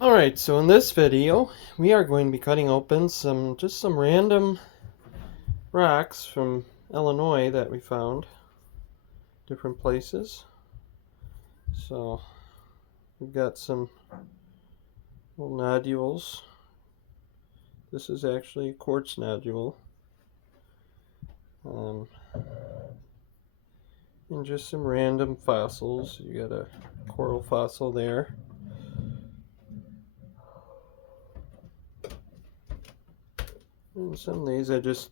Alright, so in this video, we are going to be cutting open some random rocks from Illinois that we found, different places. So, we've got some little nodules. This is actually a quartz nodule. Um, and just some random fossils. You got a coral fossil there. And some of these I just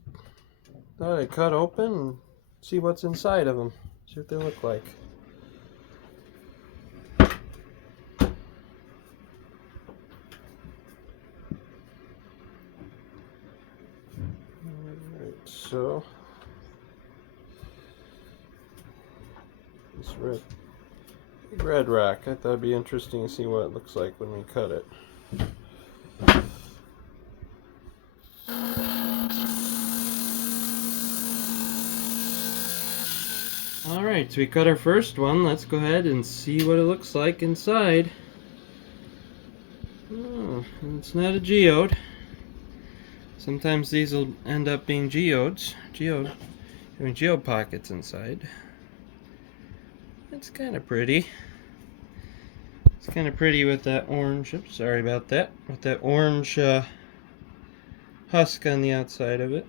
thought I'd cut open and see what's inside of them. See what they look like. Alright, so this red rock, I thought it'd be interesting to see what it looks like when we cut it. Alright, so we cut our first one. Let's go ahead and see what it looks like inside. Oh, it's not a geode. Sometimes these will end up being geodes. Having geode pockets inside. It's kind of pretty. It's kind of pretty with that orange, oops, sorry about that, with that orange husk on the outside of it.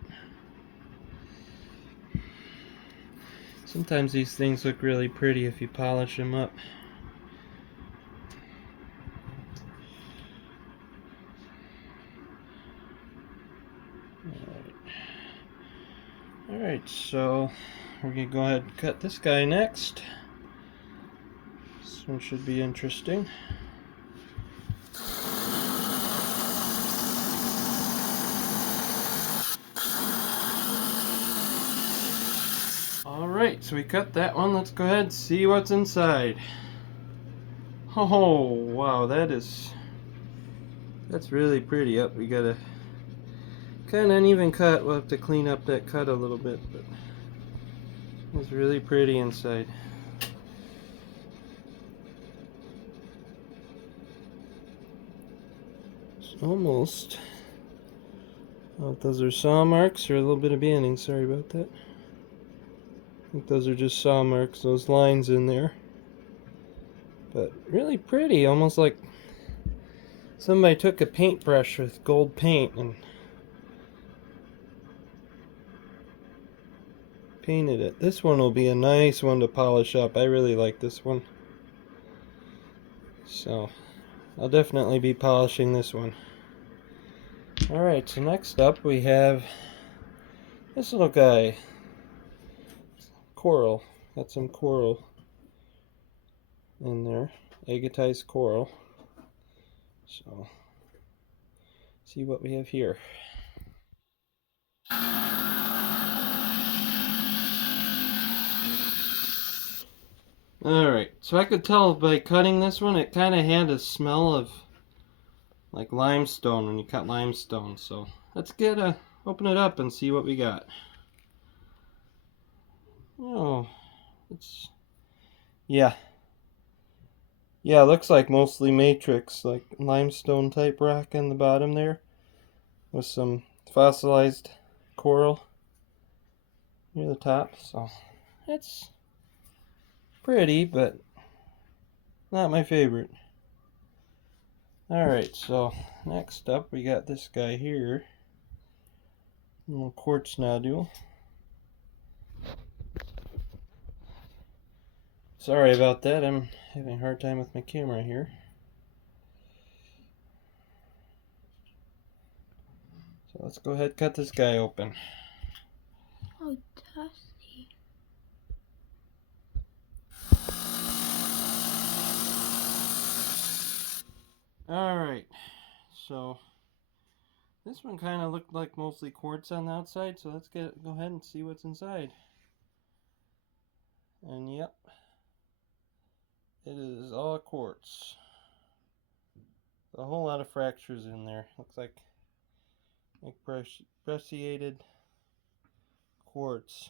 Sometimes these things look really pretty if you polish them up. Alright, so we're going to go ahead and cut this guy next. This one should be interesting. Alright, so we cut that one. Let's go ahead and see what's inside. Oh, wow, that's really pretty. Up, we got a kind of uneven cut. We'll have to clean up that cut a little bit, but it's really pretty inside. It's almost, oh, those are saw marks or a little bit of banding. Sorry about that. I think those are just saw marks, those lines in there. But really pretty, almost like somebody took a paintbrush with gold paint and painted it. This one will be a nice one to polish up. I really like this one. So, I'll definitely be polishing this one. Alright, so next up we have this little guy. Coral. Got some coral in there. Agatized coral. So, see what we have here. Alright, so I could tell by cutting this one, it kind of had a smell of like limestone when you cut limestone. So let's open it up and see what we got. Oh, yeah, it looks like mostly matrix, like limestone type rock in the bottom there, with some fossilized coral near the top. So it's pretty, but not my favorite. Alright, so next up we got this guy here. A little quartz nodule. Sorry about that, I'm having a hard time with my camera here. So let's go ahead and cut this guy open. Oh, dusty. Alright, so this one kind of looked like mostly quartz on the outside, so let's go ahead and see what's inside. And yep, it is all quartz. A whole lot of fractures in there. Looks like brecciated quartz.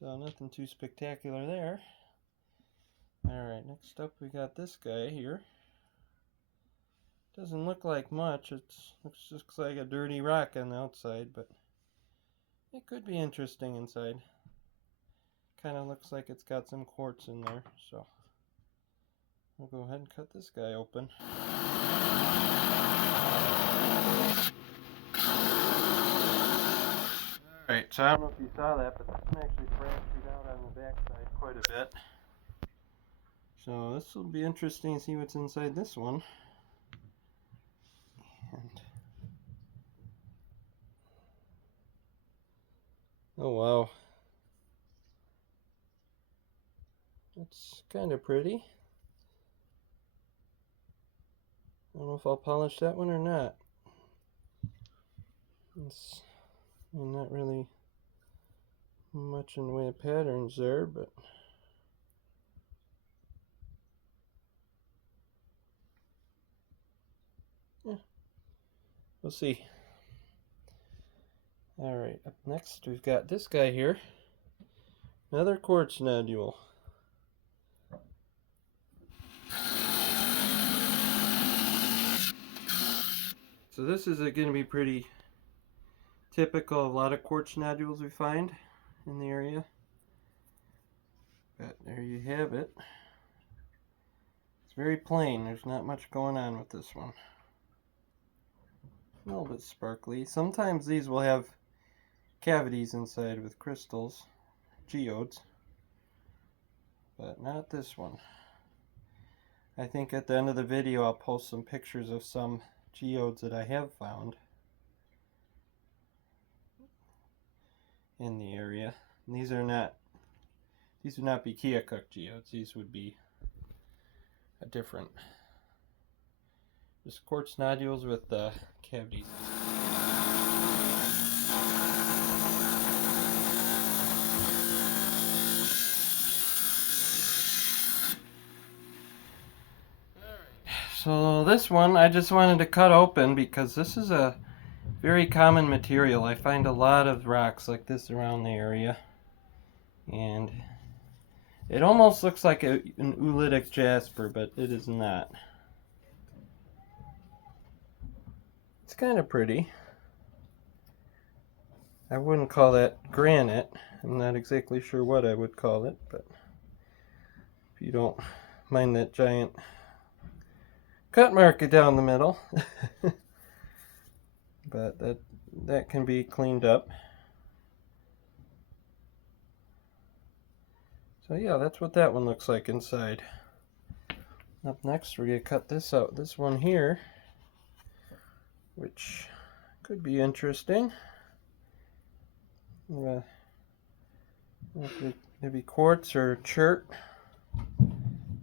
So nothing too spectacular there. Alright, next up we got this guy here. Doesn't look like much, looks just like a dirty rock on the outside, but it could be interesting inside. Kind of looks like it's got some quartz in there, so we'll go ahead and cut this guy open. Alright, so I don't know if you saw that, but this one actually fractured out on the backside quite a bit. So this will be interesting to see what's inside this one. And oh wow, that's kind of pretty. I don't know if I'll polish that one or not. It's not really much in the way of patterns there, but yeah, we'll see. Alright, up next we've got this guy here. Another quartz nodule. So this is going to be pretty typical of a lot of quartz nodules we find in the area. But there you have it. It's very plain. There's not much going on with this one. A little bit sparkly. Sometimes these will have cavities inside with crystals, geodes, but not this one. I think at the end of the video I'll post some pictures of some geodes that I have found in the area. And these would not be Keokuk geodes. These would be a different, just quartz nodules with cavities. So this one I just wanted to cut open because this is a very common material. I find a lot of rocks like this around the area, and it almost looks like an oolitic jasper, but it is not. It's kind of pretty. I wouldn't call that granite. I'm not exactly sure what I would call it, but if you don't mind that giant cut mark down the middle. But that can be cleaned up. So yeah, that's what that one looks like inside. Up next we're going to cut this out. This one here, which could be interesting. Maybe quartz or chert,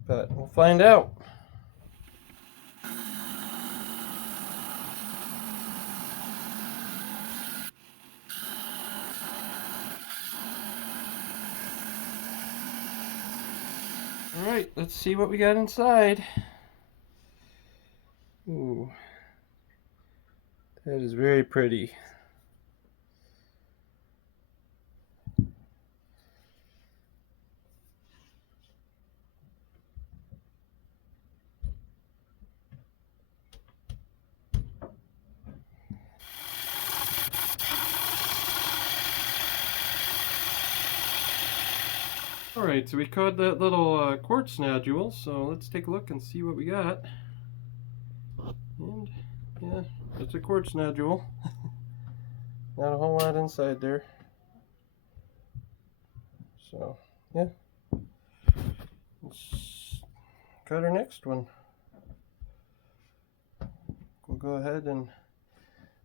but we'll find out. Alright, let's see what we got inside. Ooh, that is very pretty. Alright, so we caught that little quartz nodule, so let's take a look and see what we got. And yeah, it's a quartz nodule. Not a whole lot inside there. So yeah, let's cut our next one. We'll go ahead and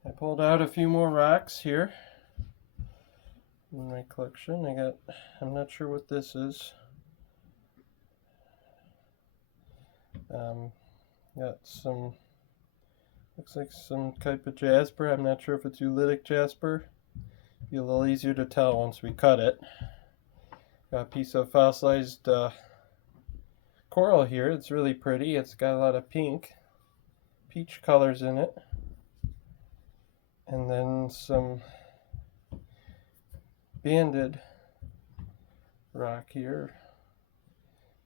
I pulled out a few more rocks here in my collection. I'm not sure what this is. Got some, looks like some type of jasper. I'm not sure if it's oolitic jasper. Be a little easier to tell once we cut it. Got a piece of fossilized coral here. It's really pretty. It's got a lot of peach colors in it. And then some banded rock here.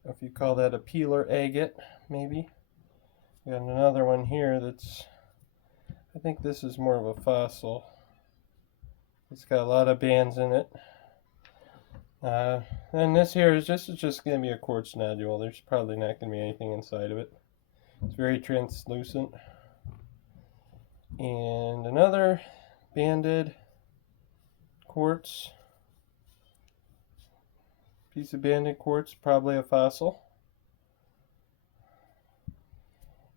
if you call that a peeler agate, maybe. We got another one here that's, I think this is more of a fossil. It's got a lot of bands in it. And this here is just going to be a quartz nodule. There's probably not going to be anything inside of it. It's very translucent. And another banded quartz. Piece of banded quartz, probably a fossil.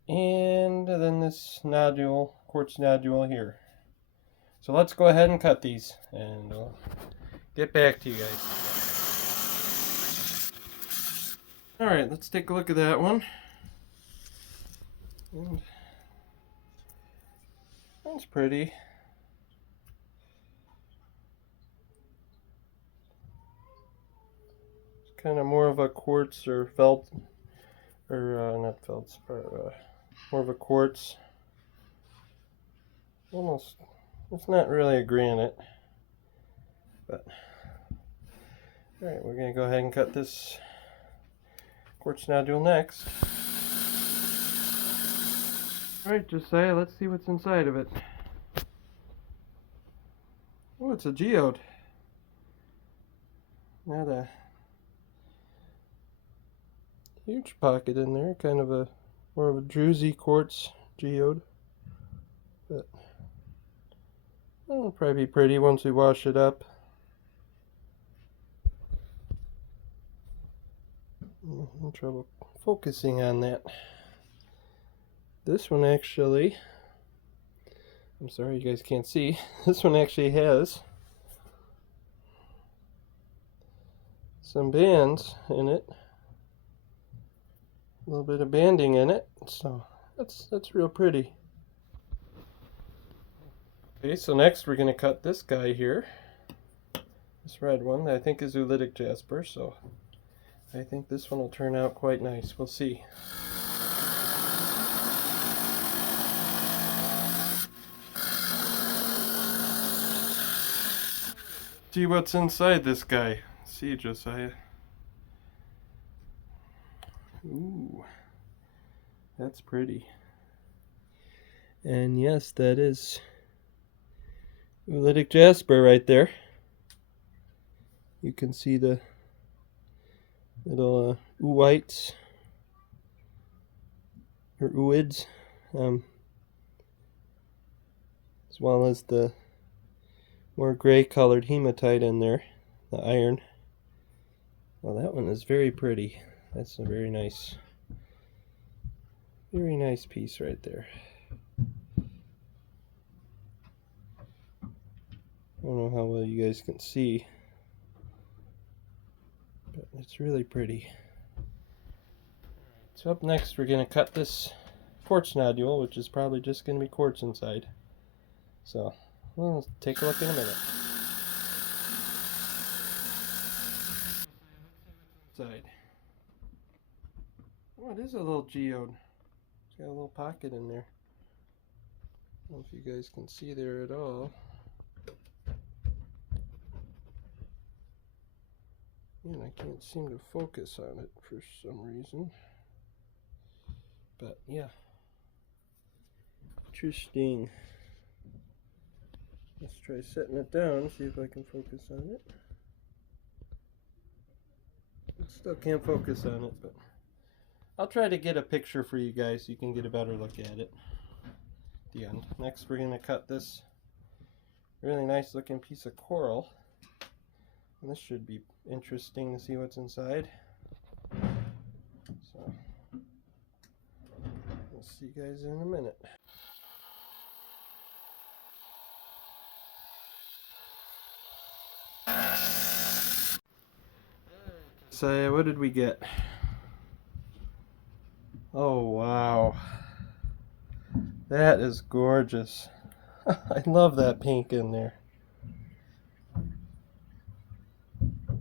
And then this nodule, quartz nodule here. So let's go ahead and cut these, and I'll get back to you guys. Alright, let's take a look at that one. And that's pretty. It's kind of more of a quartz or felt, or not feldspar, more of a quartz. Almost, it's not really a granite, but alright, we're going to go ahead and cut this quartz nodule next. Alright, Josiah, let's see what's inside of it. Oh, it's a geode. Not a huge pocket in there, kind of a more of a druzy quartz geode. But it'll probably be pretty once we wash it up. I'm trouble focusing on that. This one actually, I'm sorry you guys can't see, this one actually has some bands in it. A little bit of banding in it, so that's real pretty. Okay, so next we're going to cut this guy here. This red one that I think is oolitic jasper, so I think this one will turn out quite nice. We'll see. See what's inside this guy. See, Josiah. Ooh, that's pretty. And yes, that is oolitic jasper right there. You can see the little ooites or ooids, as well as the more gray colored hematite in there, the iron. Well, that one is very pretty. That's a very nice piece right there. I don't know how well you guys can see, but it's really pretty. So up next we're going to cut this quartz nodule, which is probably just going to be quartz inside. So we'll take a look in a minute. Inside. Oh, it is a little geode. It's got a little pocket in there. I don't know if you guys can see there at all. And I can't seem to focus on it for some reason. But yeah. Interesting. Let's try setting it down, see if I can focus on it. Still can't focus on it, but I'll try to get a picture for you guys so you can get a better look at it at the end. Next we're going to cut this really nice looking piece of coral. And this should be interesting to see what's inside. So we'll see you guys in a minute. So what did we get? Oh wow, that is gorgeous. I love that pink in there.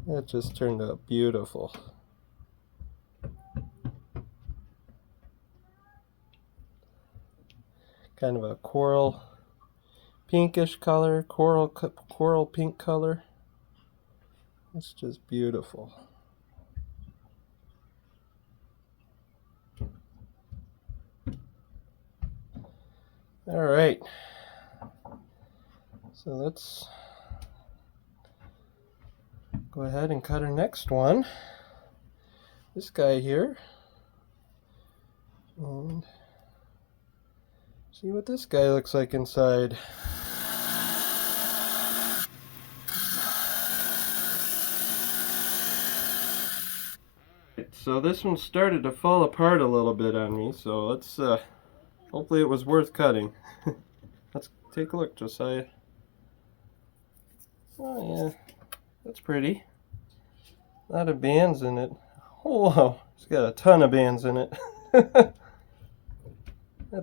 That just turned out beautiful. Kind of a coral pinkish color, coral pink color. It's just beautiful. let's go ahead and cut our next one. This guy here. And see what this guy looks like inside. So this one started to fall apart a little bit on me, so let's hopefully it was worth cutting. Let's take a look, Josiah. Oh yeah, that's pretty. A lot of bands in it. Oh wow, it's got a ton of bands in it. That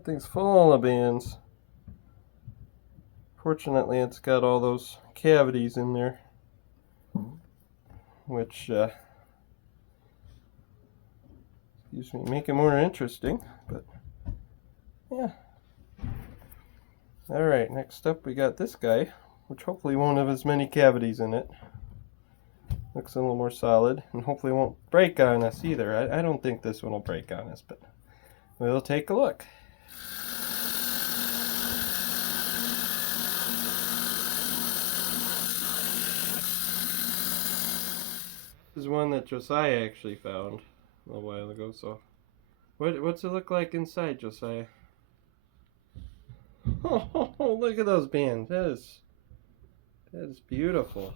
thing's full of bands. Fortunately, it's got all those cavities in there, which excuse me, make it more interesting. But yeah. All right, next up we got this guy, which hopefully won't have as many cavities in it. Looks a little more solid, and hopefully won't break on us either. I don't think this one will break on us, but we'll take a look. This is one that Josiah actually found a little while ago. So, what's it look like inside, Josiah? Oh, look at those bands. That is beautiful.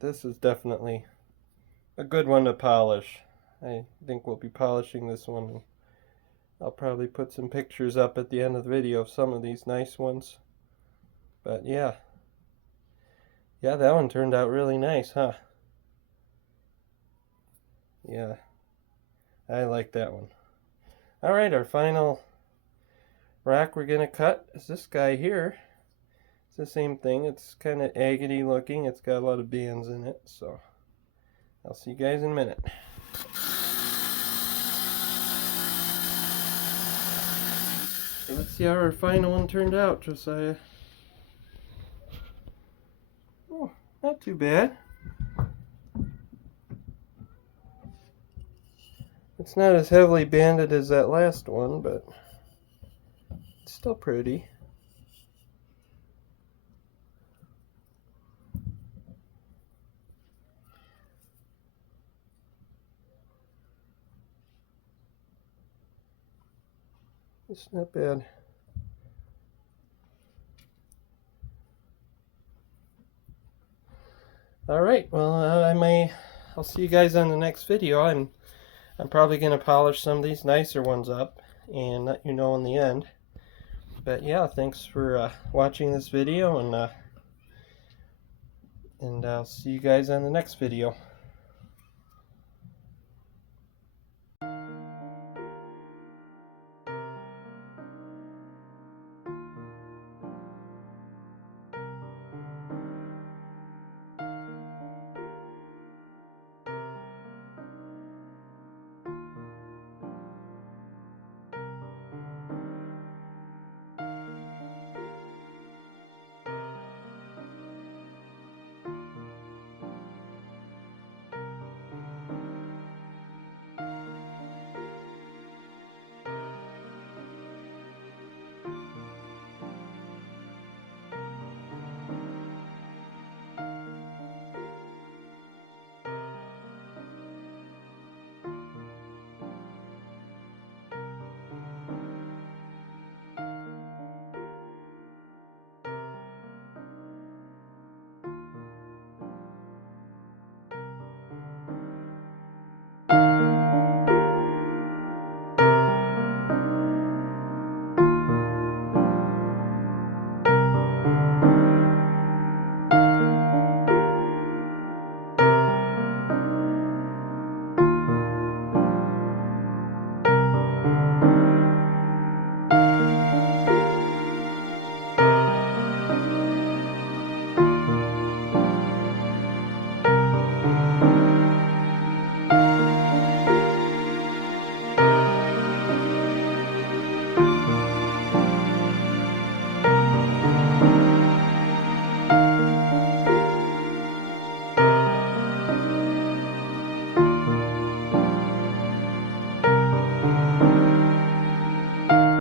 This is definitely a good one to polish. I think we'll be polishing this one. I'll probably put some pictures up at the end of the video of some of these nice ones. But yeah, that one turned out really nice, huh? Yeah, I like that one. Alright, our final rack we're gonna cut is this guy here. It's the same thing. It's kind of agate looking. It's got a lot of bands in it, so I'll see you guys in a minute. So let's see how our final one turned out, Josiah. Oh, not too bad. It's not as heavily banded as that last one, but it's still pretty. It's not bad. All right, well, I'll see you guys on the next video. I'm probably gonna polish some of these nicer ones up and let you know in the end. But yeah, thanks for watching this video, and I'll see you guys on the next video.